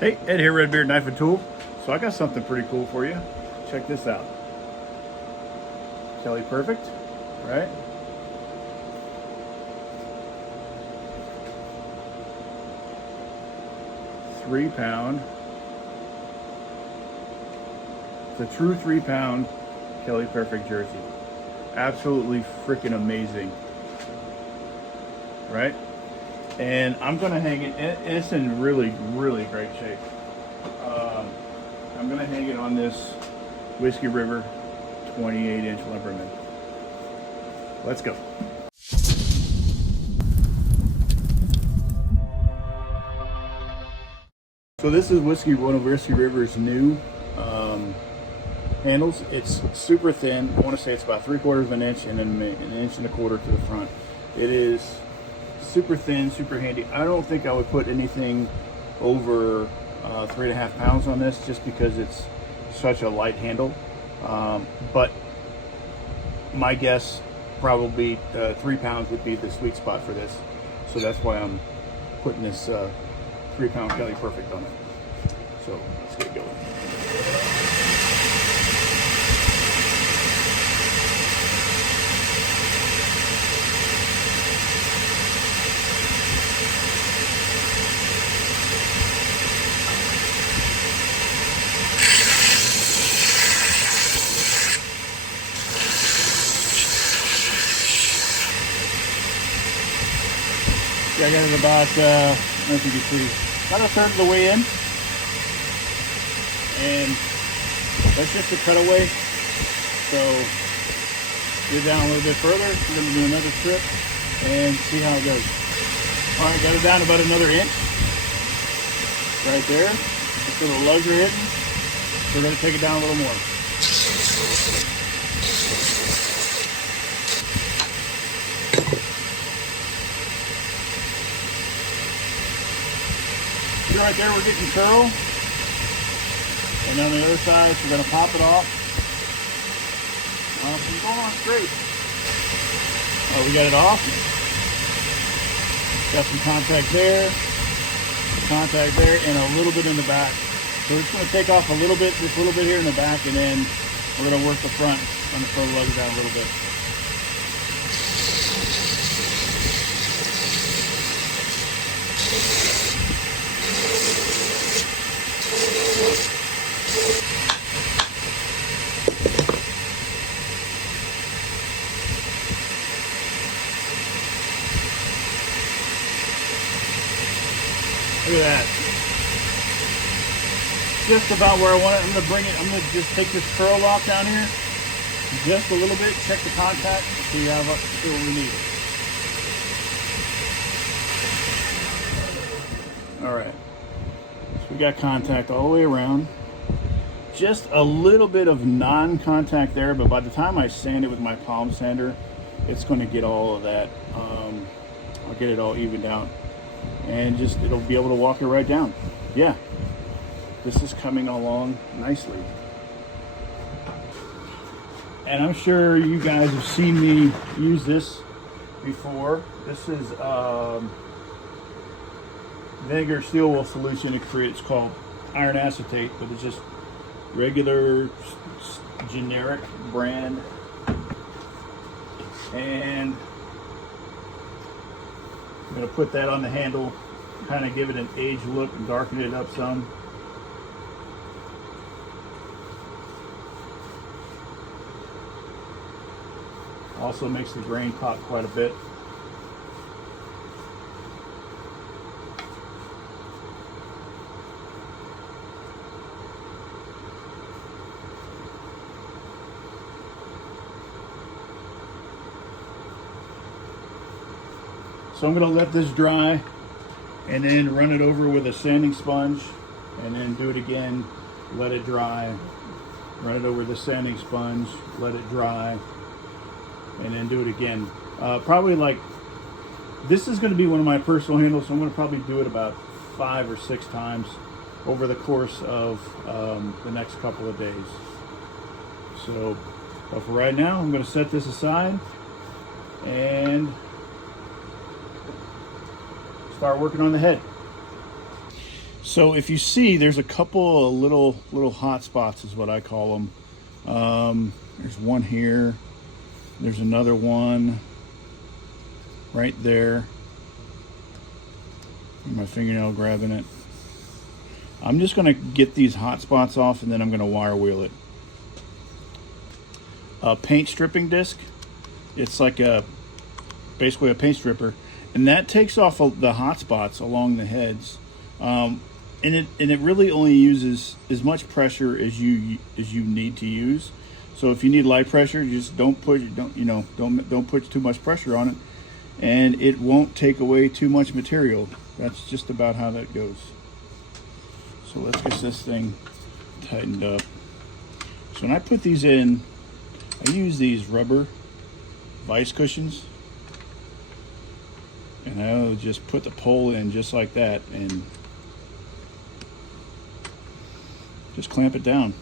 Hey, Ed here, RedBeard Knife and Tool. So I got something pretty cool for you. Check this out. Kelly Perfect, right? £3. It's a true 3-pound Kelly Perfect jersey. Absolutely freaking amazing, right? And I'm gonna hang it. It's in really, really great shape. I'm gonna hang it on this Whiskey River 28-inch Lumberman. Let's go. So this is one of Whiskey River's new handles. It's super thin. I want to say it's about 3/4 of an inch and then an inch and a quarter to the front. It is super thin, super handy. I don't think I would put anything over 3.5 pounds on this, just because it's such a light handle. But my guess, probably 3 pounds would be the sweet spot for this. So that's why I'm putting this 3-pound Kelly Perfect on it. So let's get going. Yeah, I got it about, I don't know if you can see, about a third of the way in. And that's just a cutaway. So get down a little bit further. We're going to do another strip and see how it goes. All right, got it down about another inch. Right there. So the lugs are hitting. We're going to take it down a little more. Right there, we're getting curl, and on the other side, we're going to pop it off. It's going on straight. Oh, we got it off. Got some contact there, and a little bit in the back. So we're just going to take off a little bit, just a little bit here in the back, and then we're going to work the front. I'm going to throw the lugs down a little bit. Look at that. Just about where I want it. I'm going to bring it, I'm going to just take this curl off down here just a little bit, check the contact, see how much we need. Alright. So we got contact all the way around. Just a little bit of non-contact there, but by the time I sand it with my palm sander, it's going to get all of that. I'll get it all evened out. And just, it'll be able to walk it right down. Yeah, this is coming along nicely. And I'm sure you guys have seen me use this before. This is vinegar steel wool solution. It's called iron acetate, but it's just regular generic brand. And I'm going to put that on the handle, kind of give it an aged look and darken it up some. Also makes the grain pop quite a bit. So I'm going to let this dry and then run it over with a sanding sponge, and then do it again, let it dry, run it over the sanding sponge, let it dry, and then do it again. Probably like, this is going to be one of my personal handles, so I'm going to probably do it about 5 or 6 times over the course of the next couple of days. So, but for right now, I'm going to set this aside and start working on the head. So if you see, there's a couple of little hot spots is what I call them. There's one here. There's another one right there. My fingernail grabbing it. I'm just going to get these hot spots off, and then I'm going to wire wheel it. A paint stripping disc. It's like basically a paint stripper, and that takes off the hot spots along the heads. And it really only uses as much pressure as you need to use. So if you need light pressure, just don't put too much pressure on it, and it won't take away too much material. That's just about how that goes. So let's get this thing tightened up. So when I put these in, I use these rubber vice cushions, and I'll just put the pole in just like that and just clamp it down.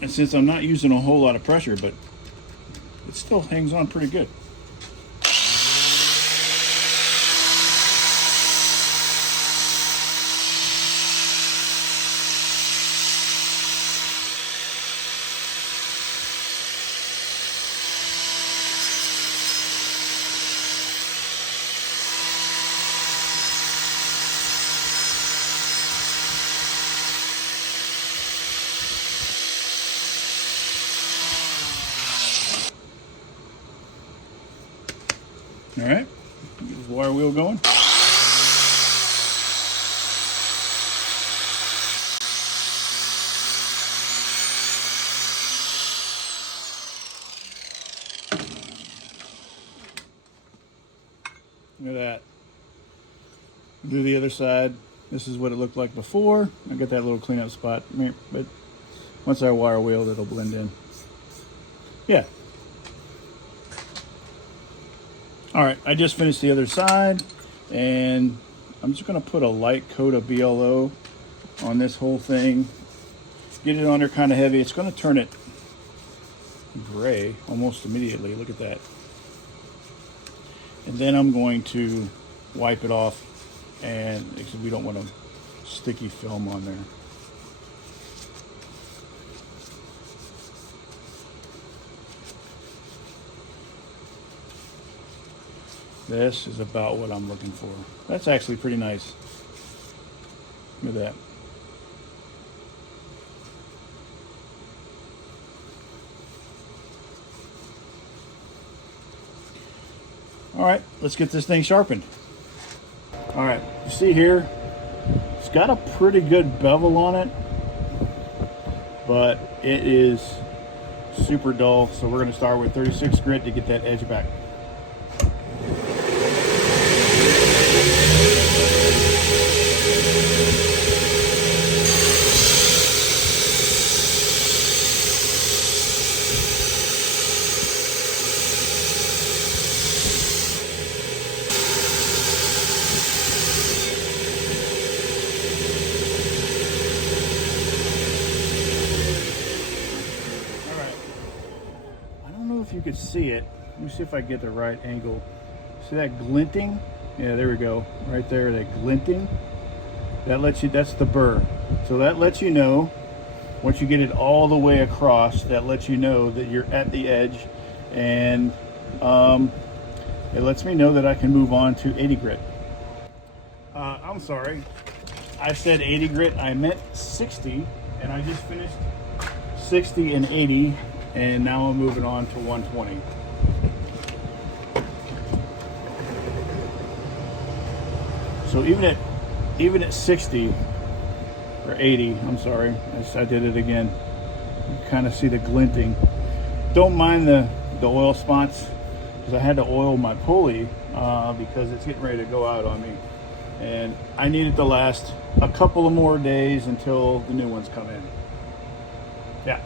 And since I'm not using a whole lot of pressure, but it still hangs on pretty good. All right, get this wire wheel going. Look at that. Do the other side. This is what it looked like before. I got that little cleanup spot, but once I wire wheel, it'll blend in. Yeah. All right, I just finished the other side, and I'm just gonna put a light coat of BLO on this whole thing. Get it on there kind of heavy. It's gonna turn it gray almost immediately. Look at that. And then I'm going to wipe it off, and because we don't want a sticky film on there. This is about what I'm looking for. That's actually pretty nice. Look at that. All right, let's get this thing sharpened. All right, you see here, it's got a pretty good bevel on it, but it is super dull. So we're gonna start with 36 grit to get that edge back. If you could see it, let me see if I get the right angle. See that glinting? Yeah, there we go. Right there, that glinting. That lets you, that's the burr. So that lets you know, once you get it all the way across, that lets you know that you're at the edge, and it lets me know that I can move on to 80 grit. I'm sorry, I said 80 grit, I meant 60, and I just finished 60 and 80. And now I'm moving on to 120. So even at 60 or 80, I'm sorry, I did it again. You kind of see the glinting. Don't mind the oil spots, because I had to oil my pulley because it's getting ready to go out on me, and I need it to last a couple of more days until the new ones come in. Yeah.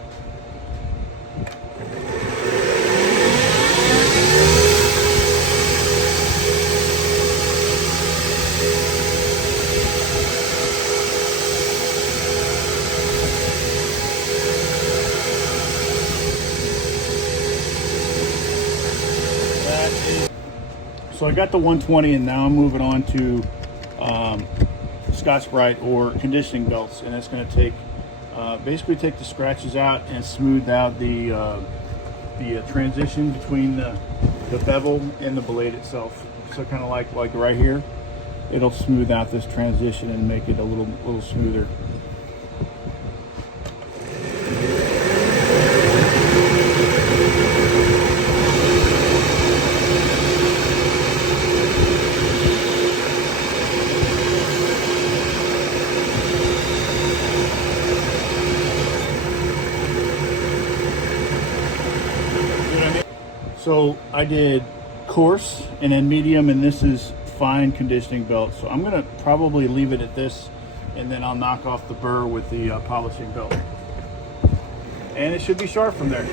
So I got the 120, and now I'm moving on to Scotch-Brite or conditioning belts, and it's going to take basically take the scratches out and smooth out the transition between the bevel and the blade itself. So kind of like right here, it'll smooth out this transition and make it a little smoother. So I did coarse and then medium, and this is fine conditioning belt. So I'm gonna probably leave it at this, and then I'll knock off the burr with the polishing belt. And it should be sharp from there.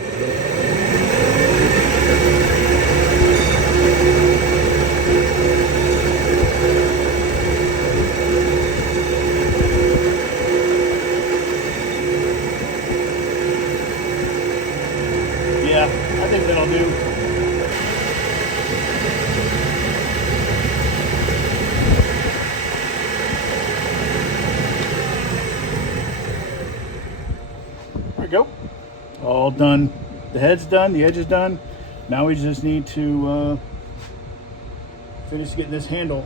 Yeah, I think that'll do. Go. All done. The head's done, the edge is done. Now we just need to finish getting this handle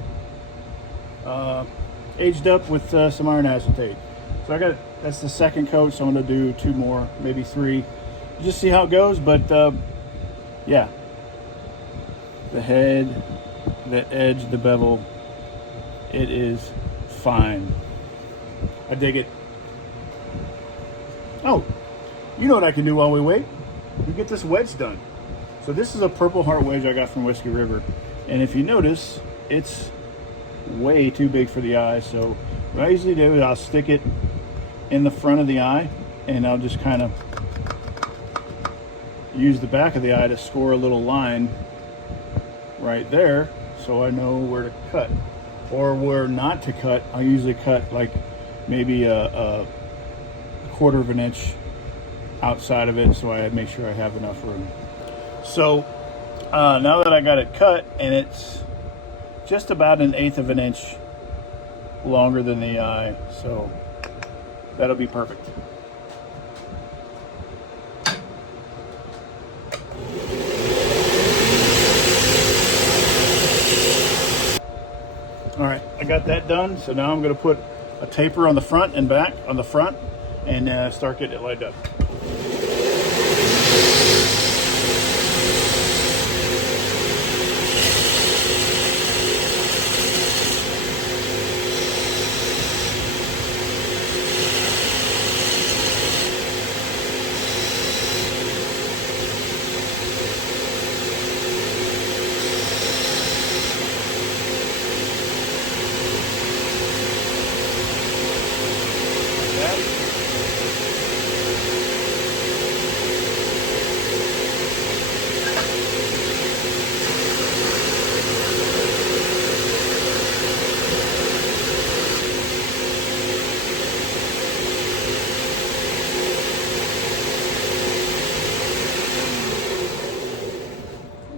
aged up with some iron acetate. So that's the second coat, so I'm going to do 2 more, maybe 3. Just see how it goes, but yeah. The head, the edge, the bevel, it is fine. I dig it. Oh, you know what I can do while we wait? We get this wedge done. So this is a Purple Heart wedge I got from Whiskey River. And if you notice, it's way too big for the eye. So what I usually do is I'll stick it in the front of the eye, and I'll just kind of use the back of the eye to score a little line right there, so I know where to cut. Or where not to cut. I usually cut like maybe a 1/4 of an inch outside of it, so I make sure I have enough room. So now that I got it cut, and it's just about 1/8 of an inch longer than the eye, so that'll be perfect. All right, I got that done, so now I'm going to put a taper on the front and back, on the front, and start getting it lined up.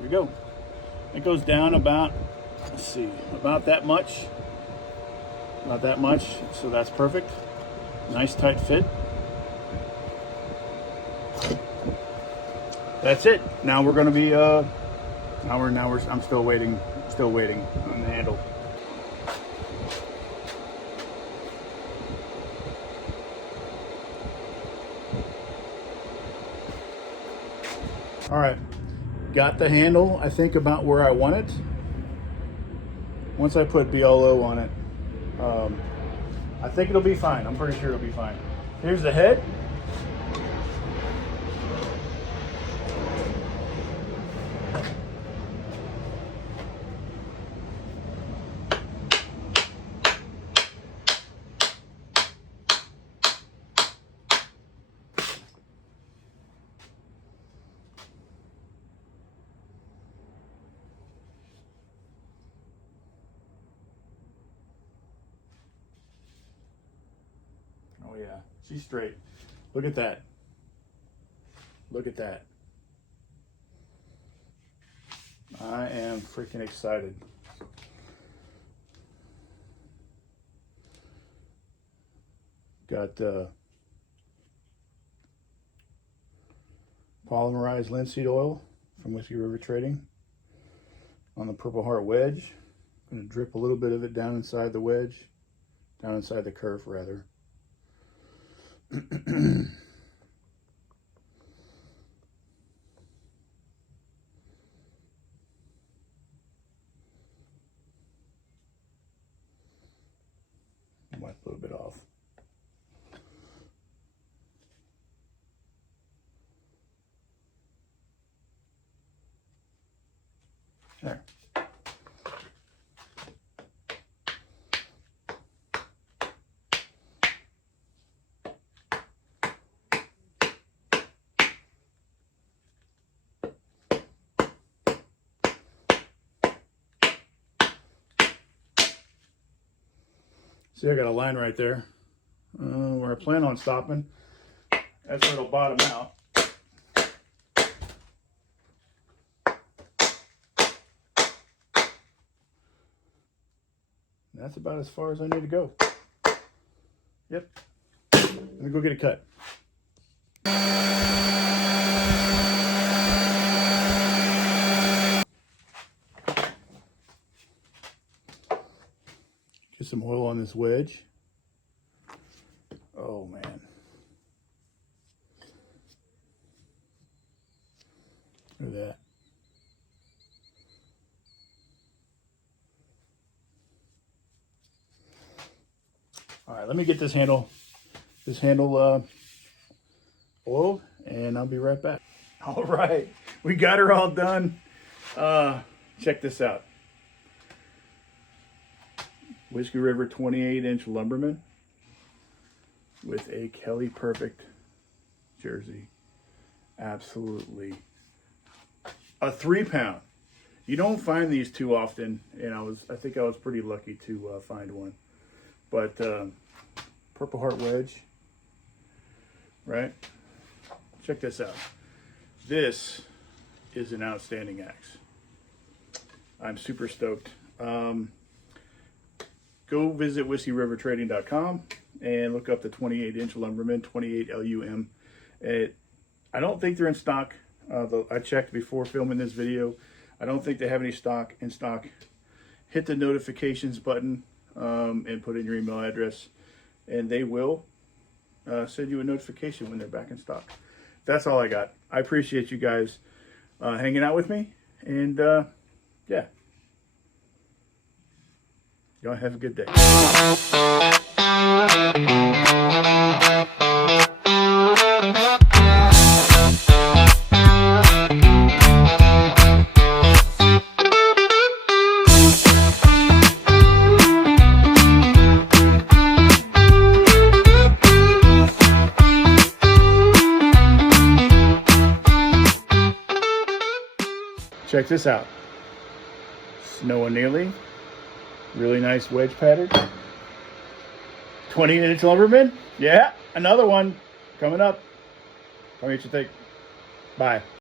Go. It goes down about, let's see, about that much. Not that much, so that's perfect. Nice tight fit. That's it. Now we're going to be I'm still waiting on the handle. All right. Got the handle, I think, about where I want it. Once I put BLO on it, I think it'll be fine. I'm pretty sure it'll be fine. Here's the head. Oh yeah, she's straight. Look at that. Look at that. I am freaking excited. Got polymerized linseed oil from Whiskey River Trading on the Purple Heart wedge. I'm going to drip a little bit of it down inside the wedge, down inside the kerf rather. Wipe a little bit off. There. See, I got a line right there where I plan on stopping. That's where it'll bottom out. That's about as far as I need to go. Yep. Let me go get a cut. Get some oil on this wedge. Oh man. Look at that. All right, let me get this handle oiled, and I'll be right back. All right, we got her all done. Check this out. Whiskey River 28-inch Lumberman with a Kelly Perfect jersey. Absolutely. A 3-pound. You don't find these too often, and I think I was pretty lucky to find one. But Purple Heart wedge, right? Check this out. This is an outstanding axe. I'm super stoked. Go visit whiskeyrivertrading.com and look up the 28-inch Lumberman, 28 LUM. I don't think they're in stock. I checked before filming this video. I don't think they have any stock in stock. Hit the notifications button and put in your email address, and they will send you a notification when they're back in stock. That's all I got. I appreciate you guys hanging out with me, and yeah. Y'all have a good day. Check this out. Snow annealing. Really nice wedge pattern. 20-inch Lumberman. Yeah, another one coming up. Tell me what you think. Bye.